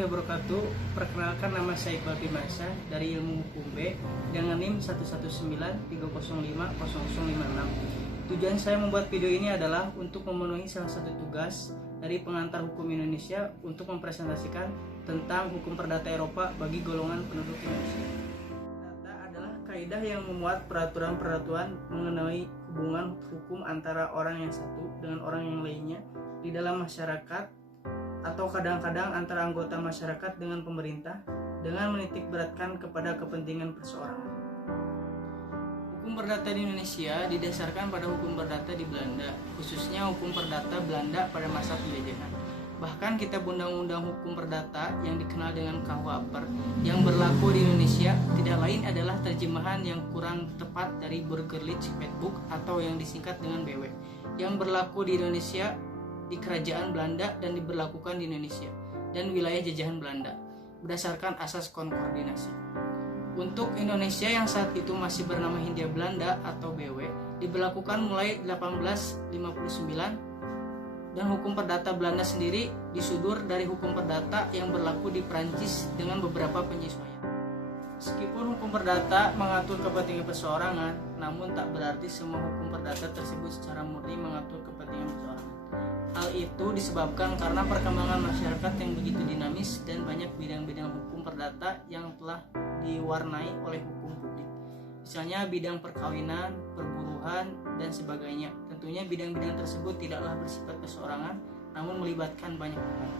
warahmatullahi wabarakatuh. Perkenalkan, nama saya Iqbal Pimasa dari Ilmu Hukum B dengan NIM 11930500056. Tujuan saya membuat video ini adalah untuk memenuhi salah satu tugas dari pengantar hukum Indonesia untuk mempresentasikan tentang hukum perdata Eropa bagi golongan penduduk Indonesia. Perdata adalah kaidah yang memuat peraturan-peraturan mengenai hubungan hukum antara orang yang satu dengan orang yang lainnya di dalam masyarakat, atau kadang-kadang antara anggota masyarakat dengan pemerintah dengan menitik beratkan kepada kepentingan perseorangan. Hukum perdata di Indonesia didasarkan pada hukum perdata di Belanda, khususnya hukum perdata Belanda pada masa penjajahan. Bahkan kitab undang-undang hukum perdata yang dikenal dengan KUHP yang berlaku di Indonesia tidak lain adalah terjemahan yang kurang tepat dari Burgerlich Wetboek atau yang disingkat dengan BW, yang berlaku di Indonesia, di Kerajaan Belanda, dan diberlakukan di Indonesia dan wilayah jajahan Belanda berdasarkan asas konkordinasi. Untuk Indonesia yang saat itu masih bernama Hindia Belanda atau BW diberlakukan mulai 1859, dan hukum perdata Belanda sendiri disudur dari hukum perdata yang berlaku di Prancis dengan beberapa penyesuaian. Meskipun hukum perdata mengatur kepentingan perseorangan, namun tak berarti semua hukum perdata tersebut secara murni mengatur kepentingan perseorangan. Hal itu disebabkan karena perkembangan masyarakat yang begitu dinamis dan banyak bidang-bidang hukum perdata yang telah diwarnai oleh hukum publik. Misalnya bidang perkawinan, perburuhan, dan sebagainya. Tentunya bidang-bidang tersebut tidaklah bersifat perseorangan, namun melibatkan banyak orang.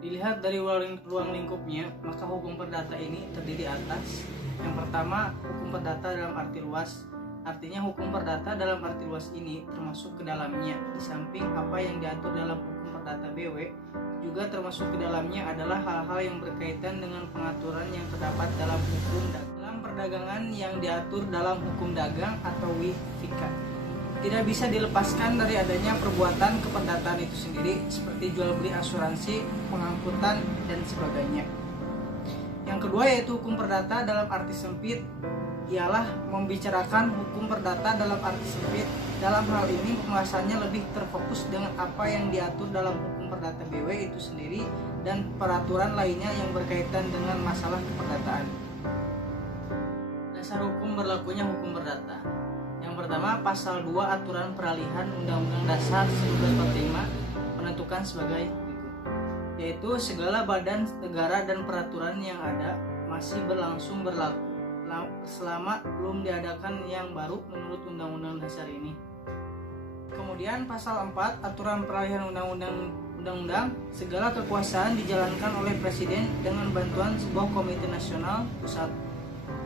Dilihat dari ruang lingkupnya, maka hukum perdata ini terdiri atas: yang pertama, hukum perdata dalam arti luas. Artinya hukum perdata dalam arti luas ini termasuk ke dalamnya, di samping apa yang diatur dalam hukum perdata BW, juga termasuk ke dalamnya adalah hal-hal yang berkaitan dengan pengaturan yang terdapat dalam hukum dalam perdagangan yang diatur dalam hukum dagang atau WIFIKA. Tidak bisa dilepaskan dari adanya perbuatan keperdataan itu sendiri, seperti jual beli asuransi, pengangkutan, dan sebagainya. Yang kedua yaitu hukum perdata dalam arti sempit, ialah membicarakan hukum perdata dalam arti sempit. Dalam hal ini pembahasannya lebih terfokus dengan apa yang diatur dalam hukum perdata BW itu sendiri dan peraturan lainnya yang berkaitan dengan masalah keperdataan. Dasar hukum berlakunya hukum perdata. Yang pertama, pasal 2 aturan peralihan Undang-Undang Dasar 1945 menentukan sebagai berikut, yaitu segala badan negara dan peraturan yang ada masih berlangsung berlaku selama belum diadakan yang baru menurut Undang-Undang Dasar ini. Kemudian pasal 4 aturan peralihan undang-undang, segala kekuasaan dijalankan oleh Presiden dengan bantuan sebuah komite nasional pusat.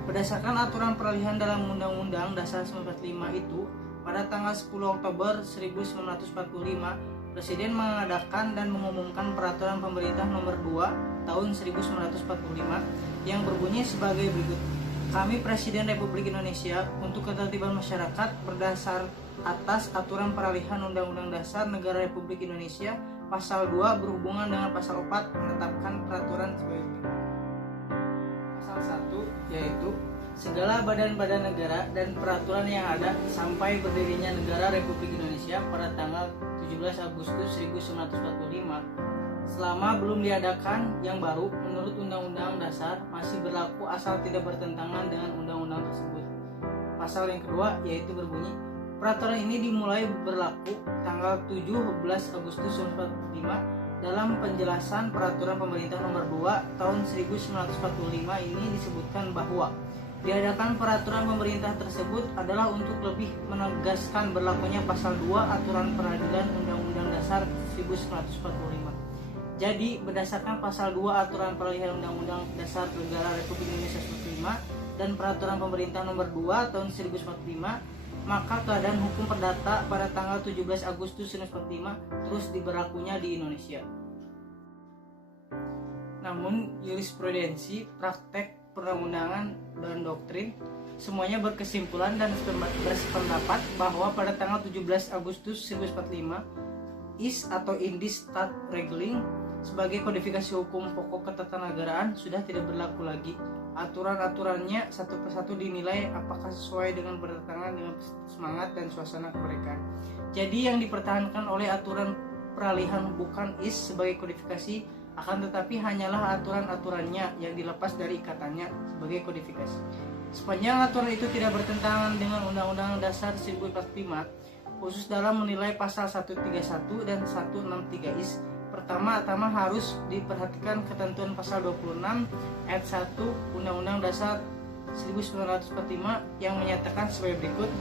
Berdasarkan aturan peralihan dalam Undang-Undang Dasar 1945 itu, pada tanggal 10 Oktober 1945, Presiden mengadakan dan mengumumkan peraturan pemerintah nomor 2 tahun 1945 yang berbunyi sebagai berikut: Kami Presiden Republik Indonesia untuk ketertiban masyarakat berdasar atas aturan peralihan Undang-Undang Dasar Negara Republik Indonesia pasal 2 berhubungan dengan pasal 4 menetapkan peraturan sebagai berikut. Pasal 1 yaitu segala badan-badan negara dan peraturan yang ada sampai berdirinya negara Republik Indonesia pada tanggal 17 Agustus 1945 selama belum diadakan yang baru menurut Undang-Undang Dasar masih berlaku asal tidak bertentangan dengan undang-undang tersebut. Pasal yang kedua yaitu berbunyi: peraturan ini dimulai berlaku tanggal 17 Agustus 1945. Dalam penjelasan peraturan pemerintah nomor 2 tahun 1945 ini disebutkan bahwa diadakan peraturan pemerintah tersebut adalah untuk lebih menegaskan berlakunya pasal 2 aturan peradilan Undang-Undang Dasar 1945. Jadi, berdasarkan pasal 2 aturan peralihan Undang-Undang Dasar Negara Republik Indonesia 1945 dan peraturan pemerintah nomor 2 tahun 1945, maka keadaan hukum perdata pada tanggal 17 Agustus 1945 terus diberlakunya di Indonesia. Namun, jurisprudensi, praktek perundang-undangan, dan doktrin semuanya berkesimpulan dan bersependapat bahwa pada tanggal 17 Agustus 1945 is atau Indies Stat Regeling sebagai kodifikasi hukum pokok ketatanegaraan sudah tidak berlaku lagi. Aturan-aturannya satu persatu dinilai apakah sesuai dengan bertentangan dengan semangat dan suasana kemerdekaan. Jadi yang dipertahankan oleh aturan peralihan bukan is sebagai kodifikasi, akan tetapi hanyalah aturan-aturannya yang dilepas dari ikatannya sebagai kodifikasi. Sepanjang aturan itu tidak bertentangan dengan Undang-Undang Dasar 1045, khusus dalam menilai pasal 131 dan 163 is, pertama-tama harus diperhatikan ketentuan pasal 26 ayat 1 Undang-Undang Dasar 1945 yang menyatakan sebagai berikut: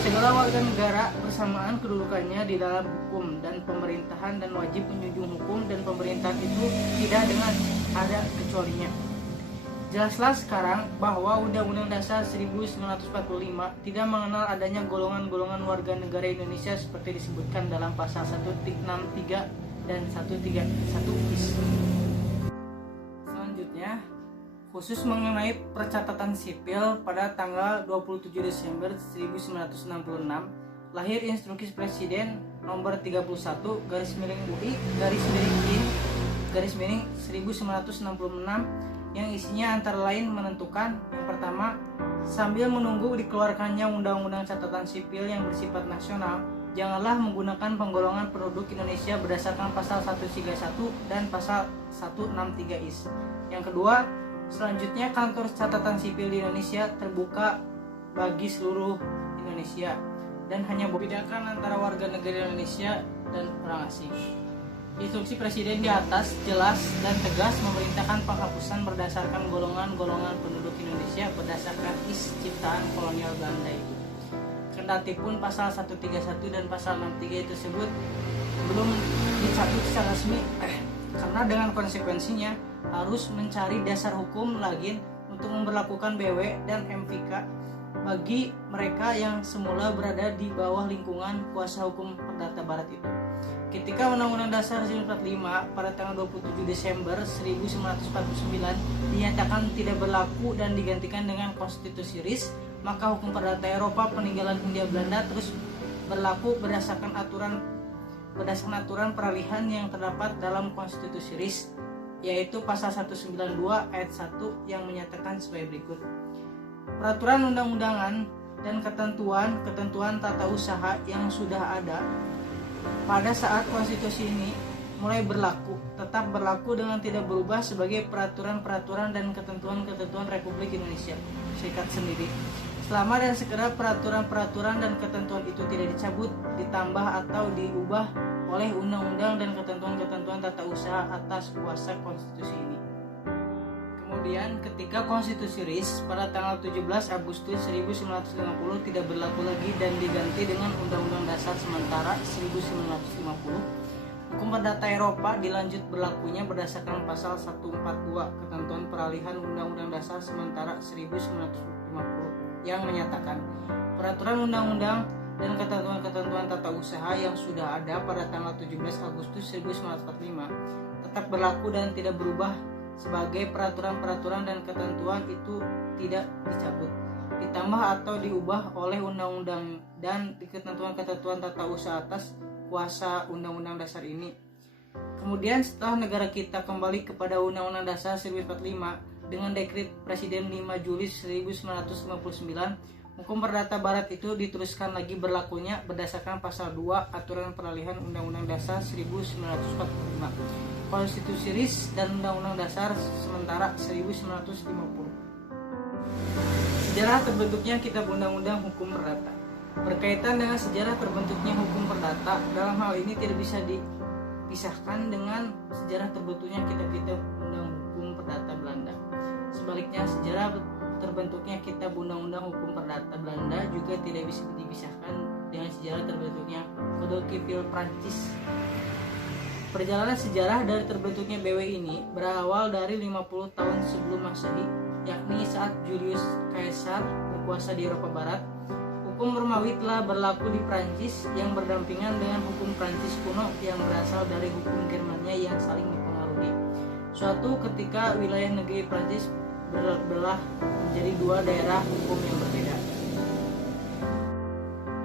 segala warga negara bersamaan kedudukannya di dalam hukum dan pemerintahan dan wajib menjunjung hukum dan pemerintahan itu tidak dengan ada kecualinya. Jelaslah sekarang bahwa Undang-Undang Dasar 1945 tidak mengenal adanya golongan-golongan warga negara Indonesia seperti disebutkan dalam pasal 163 dan 131 bis. Selanjutnya, khusus mengenai percatatan sipil, pada tanggal 27 Desember 1966 lahir Instruksi Presiden nomor 31 /UI /in /1966 yang isinya antara lain menentukan: yang pertama, sambil menunggu dikeluarkannya Undang-Undang Catatan Sipil yang bersifat nasional, janganlah menggunakan penggolongan penduduk Indonesia berdasarkan pasal 131 dan pasal 163 is. Yang kedua, selanjutnya kantor catatan sipil di Indonesia terbuka bagi seluruh Indonesia dan hanya membedakan antara warga negara Indonesia dan orang asing. Instruksi Presiden di atas jelas dan tegas memerintahkan penghapusan berdasarkan golongan-golongan penduduk Indonesia berdasarkan is ciptaan kolonial Belanda itu. Kendatipun pasal 131 dan pasal 63 tersebut belum dicabut secara resmi, karena dengan konsekuensinya harus mencari dasar hukum lagi untuk memberlakukan BW dan MVK bagi mereka yang semula berada di bawah lingkungan kuasa hukum Perdata Barat itu. Ketika Undang-Undang Dasar 1945 pada tanggal 27 Desember 1949 dinyatakan tidak berlaku dan digantikan dengan Konstitusi RIS, maka hukum Perdata Eropa peninggalan Hindia Belanda terus berlaku berdasarkan aturan peralihan yang terdapat dalam Konstitusi RIS, yaitu pasal 192 ayat 1 yang menyatakan sebagai berikut: peraturan undang-undangan dan ketentuan tata usaha yang sudah ada pada saat konstitusi ini mulai berlaku, tetap berlaku dengan tidak berubah sebagai peraturan-peraturan dan ketentuan-ketentuan Republik Indonesia Serikat sendiri, selama dan sekira peraturan-peraturan dan ketentuan itu tidak dicabut, ditambah atau diubah oleh undang-undang dan ketentuan-ketentuan tata usaha atas kuasa konstitusi ini. Kemudian ketika Konstitusi RIS pada tanggal 17 Agustus 1950 tidak berlaku lagi dan diganti dengan Undang-Undang Dasar sementara 1950, hukum Perdata Eropa dilanjut berlakunya berdasarkan pasal 142 ketentuan peralihan Undang-Undang Dasar sementara 1950 yang menyatakan peraturan undang-undang dan ketentuan-ketentuan tata usaha yang sudah ada pada tanggal 17 Agustus 1945 tetap berlaku dan tidak berubah sebagai peraturan-peraturan dan ketentuan itu tidak dicabut, ditambah atau diubah oleh undang-undang dan ketentuan-ketentuan tata usaha atas kuasa Undang-Undang Dasar ini. Kemudian setelah negara kita kembali kepada Undang-Undang Dasar 1945 dengan Dekret Presiden 5 Juli 1959, hukum Perdata Barat itu diteruskan lagi berlakunya berdasarkan pasal 2 Aturan Peralihan Undang-Undang Dasar 1945, Konstitusi RIS dan Undang-Undang Dasar sementara 1950. Sejarah terbentuknya Kitab Undang-Undang Hukum Perdata. Berkaitan dengan sejarah terbentuknya hukum perdata, dalam hal ini tidak bisa dipisahkan dengan sejarah terbentuknya kitab-kitab Undang Hukum Perdata Belanda. Sebaliknya, sejarah terbentuknya Kitab Undang-Undang Hukum Perdata Belanda juga tidak bisa dipisahkan dengan sejarah terbentuknya Kode Sipil Prancis. Perjalanan sejarah dari terbentuknya BW ini berawal dari 50 tahun sebelum Masehi, yakni saat Julius Caesar berkuasa di Eropa Barat. Hukum Romawi telah berlaku di Prancis yang berdampingan dengan hukum Prancis kuno yang berasal dari hukum Germania yang saling mempengaruhi. Suatu ketika wilayah negeri Prancis berbelah menjadi dua daerah hukum yang berbeda.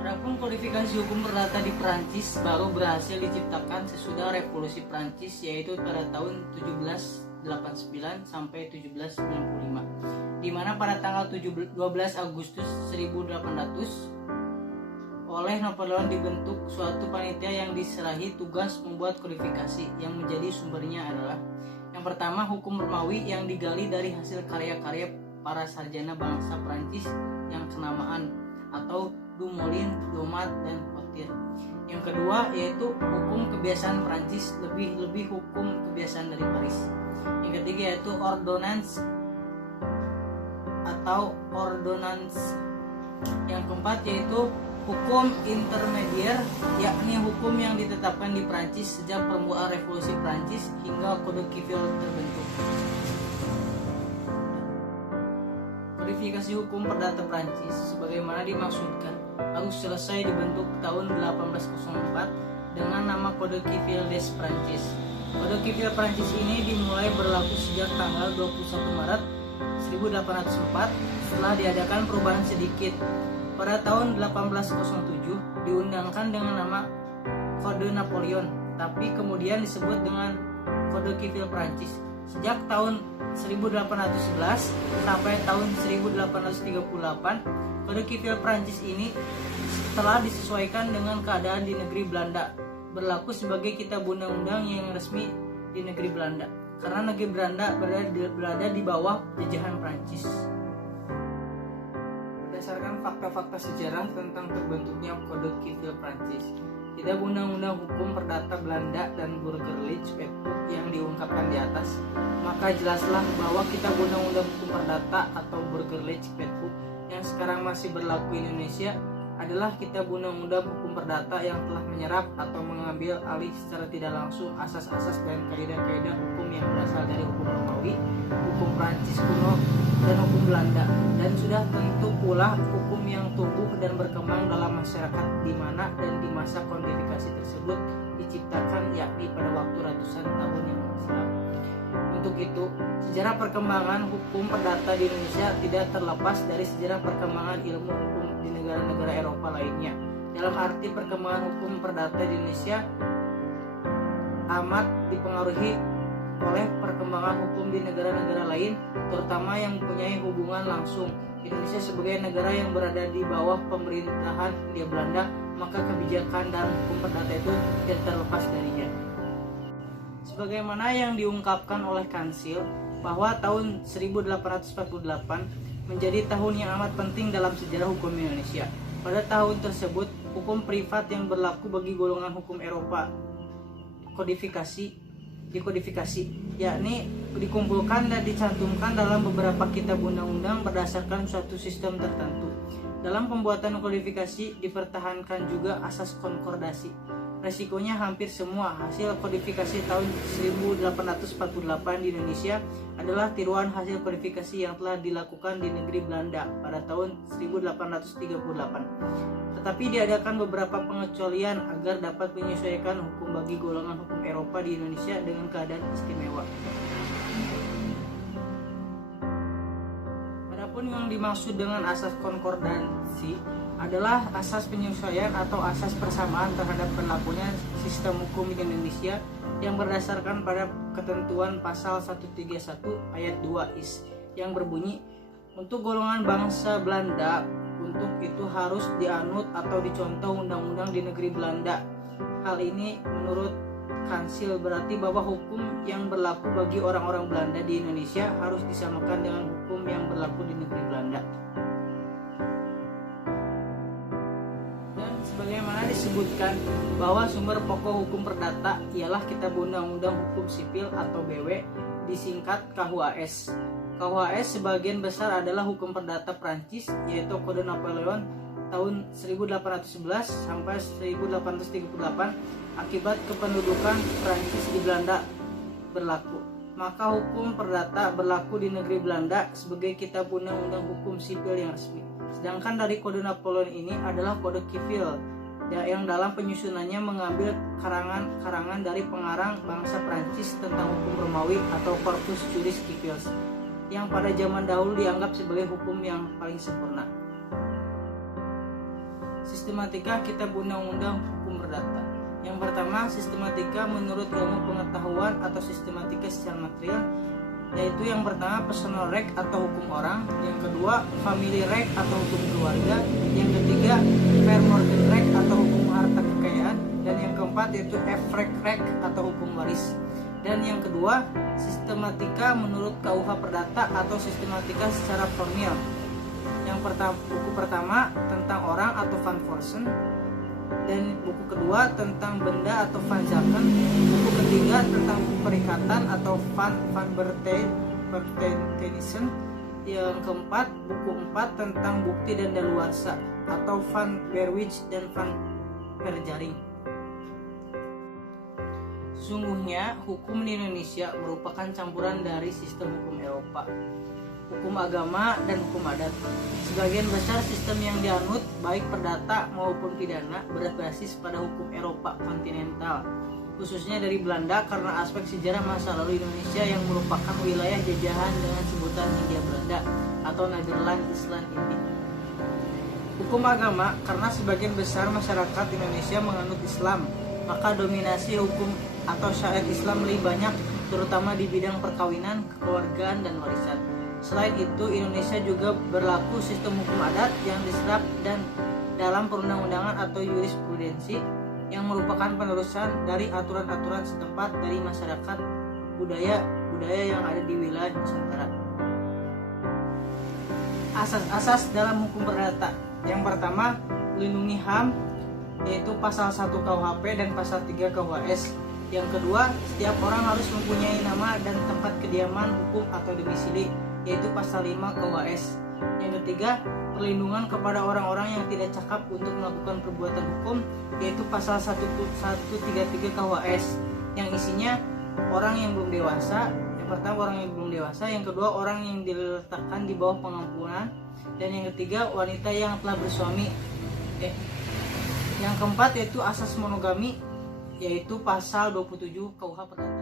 Adapun kodifikasi hukum perdata di Prancis baru berhasil diciptakan sesudah Revolusi Prancis, yaitu pada tahun 1789 sampai 1795, di mana pada tanggal 12 Agustus 1800 oleh Napoleon dibentuk suatu panitia yang diserahi tugas membuat kodifikasi yang menjadi sumbernya adalah yang pertama hukum Romawi yang digali dari hasil karya-karya para sarjana bangsa Prancis yang kenamaan atau Dumoulin, Domat, dan Potier. Yang kedua yaitu hukum kebiasaan Prancis, lebih hukum kebiasaan dari Paris. Yang ketiga yaitu ordonnance atau ordonnance. Yang keempat yaitu hukum intermedier, yakni hukum yang ditetapkan di Prancis sejak permulaan revolusi Prancis hingga kode Kiviol terbentuk. Kodifikasi hukum perdata Prancis sebagaimana dimaksudkan harus selesai dibentuk tahun 1804 dengan nama Kode Kiviol des Prancis. Kode Kiviol Prancis ini dimulai berlaku sejak tanggal 21 Maret 1804 setelah diadakan perubahan sedikit. Pada tahun 1807 diundangkan dengan nama Kode Napoleon, tapi kemudian disebut dengan Kode Kiviol Prancis. Sejak tahun 1811 sampai tahun 1838, Kode Kiviol Prancis ini telah disesuaikan dengan keadaan di negeri Belanda, berlaku sebagai kitab undang-undang yang resmi di negeri Belanda, karena negeri Belanda berada di bawah jajahan Prancis. Berdasarkan fakta-fakta sejarah tentang terbentuknya Kode Kiviol Prancis, kitab undang-undang hukum perdata Belanda dan Burgerlijk Wetboek yang diungkapkan di atas, maka jelaslah bahwa kitab undang-undang hukum perdata atau Burgerlijk Wetboek yang sekarang masih berlaku di Indonesia adalah kitab undang-undang hukum perdata yang telah menyerap atau mengambil alih secara tidak langsung asas-asas dan kaidah-kaidah hukum yang berasal dari hukum Romawi, hukum Prancis kuno, dan hukum Belanda, dan sudah tentu pula hukum yang tumbuh dan berkembang dalam masyarakat di mana dan di masa kodifikasi tersebut diciptakan, yakni pada waktu ratusan tahun yang silam. Untuk itu, sejarah perkembangan hukum perdata di Indonesia tidak terlepas dari sejarah perkembangan ilmu hukum di negara-negara Eropa lainnya. Dalam arti perkembangan hukum perdata di Indonesia amat dipengaruhi oleh perkembangan hukum di negara-negara lain, terutama yang mempunyai hubungan langsung. Indonesia sebagai negara yang berada di bawah pemerintahan Hindia Belanda, maka kebijakan dan hukum perdata itu tidak terlepas darinya. Sebagaimana yang diungkapkan oleh Kansil bahwa tahun 1848 menjadi tahun yang amat penting dalam sejarah hukum Indonesia. Pada tahun tersebut, hukum privat yang berlaku bagi golongan hukum Eropa dikodifikasi, yakni dikumpulkan dan dicantumkan dalam beberapa kitab undang-undang berdasarkan suatu sistem tertentu. Dalam pembuatan kodifikasi dipertahankan juga asas konkordasi. Resikonya hampir semua hasil kodifikasi tahun 1848 di Indonesia adalah tiruan hasil kodifikasi yang telah dilakukan di negeri Belanda pada tahun 1838. Tetapi diadakan beberapa pengecualian agar dapat menyesuaikan hukum bagi golongan hukum Eropa di Indonesia dengan keadaan istimewa. Adapun yang dimaksud dengan asas konkordansi adalah asas penyesuaian atau asas persamaan terhadap berlakunya sistem hukum di Indonesia yang berdasarkan pada ketentuan pasal 131 ayat 2 IS yang berbunyi, untuk golongan bangsa Belanda untuk itu harus dianut atau dicontoh undang-undang di negeri Belanda. Hal ini menurut Kansil berarti bahwa hukum yang berlaku bagi orang-orang Belanda di Indonesia harus disamakan dengan hukum yang berlaku di negeri Belanda. Sebagaimana disebutkan bahwa sumber pokok hukum perdata ialah Kitab Undang-Undang Hukum Sipil atau BW, disingkat KUHS. KUHS sebagian besar adalah hukum perdata Prancis, yaitu Kode Napoleon tahun 1811 sampai 1838 akibat kependudukan Prancis di Belanda berlaku. Maka hukum perdata berlaku di negeri Belanda sebagai Kitab Undang-Undang Hukum Sipil yang resmi. Sedangkan dari Kode Napoleon ini adalah Kode Kiviol yang dalam penyusunannya mengambil karangan-karangan dari pengarang bangsa Prancis tentang hukum Romawi atau Corpus Juris Civils yang pada zaman dahulu dianggap sebagai hukum yang paling sempurna. Sistematika Kitab Undang-Undang Hukum Perdata. Yang pertama, sistematika menurut ilmu pengetahuan atau sistematika secara material yaitu yang pertama personal right atau hukum orang, yang kedua family right atau hukum keluarga, yang ketiga fair mortgage right atau hukum harta kekayaan, dan yang keempat yaitu effect right atau hukum waris. Dan yang kedua sistematika menurut KUH Perdata atau sistematika secara formil. Yang pertama, buku pertama tentang orang atau van person, dan buku kedua tentang benda atau van zaken, buku ketiga tentang perikatan atau van Bertenissen, yang keempat buku 4 tentang bukti dan daluarsa atau van Berwich dan van Verjaring. Sungguhnya hukum di Indonesia merupakan campuran dari sistem hukum Eropa, hukum agama, dan hukum adat. Sebagian besar sistem yang dianut, baik perdata maupun pidana, berbasis pada hukum Eropa kontinental, khususnya dari Belanda karena aspek sejarah masa lalu Indonesia yang merupakan wilayah jajahan dengan sebutan Hindia Belanda atau Nederland Island India. Hukum agama karena sebagian besar masyarakat Indonesia menganut Islam, maka dominasi hukum atau syariat Islam lebih banyak, terutama di bidang perkawinan, kekeluargaan, dan warisan. Selain itu, Indonesia juga berlaku sistem hukum adat yang diserap dan dalam perundang-undangan atau jurisprudensi yang merupakan penerusan dari aturan-aturan setempat dari masyarakat budaya yang ada di wilayah Nusantara. Asas-asas dalam hukum perdata. Yang pertama, melindungi HAM, yaitu pasal 1 KUHP dan pasal 3 KUHS. Yang kedua, setiap orang harus mempunyai nama dan tempat kediaman hukum atau domisili, yaitu pasal 5 KUHS. Yang ketiga, perlindungan kepada orang-orang yang tidak cakap untuk melakukan perbuatan hukum, yaitu pasal 133 KUHS, yang isinya orang yang belum dewasa. Yang pertama, orang yang belum dewasa. Yang kedua, orang yang diletakkan di bawah pengampunan. Dan yang ketiga, wanita yang telah bersuami. Yang keempat yaitu asas monogami, yaitu pasal 27 KUH Perdata.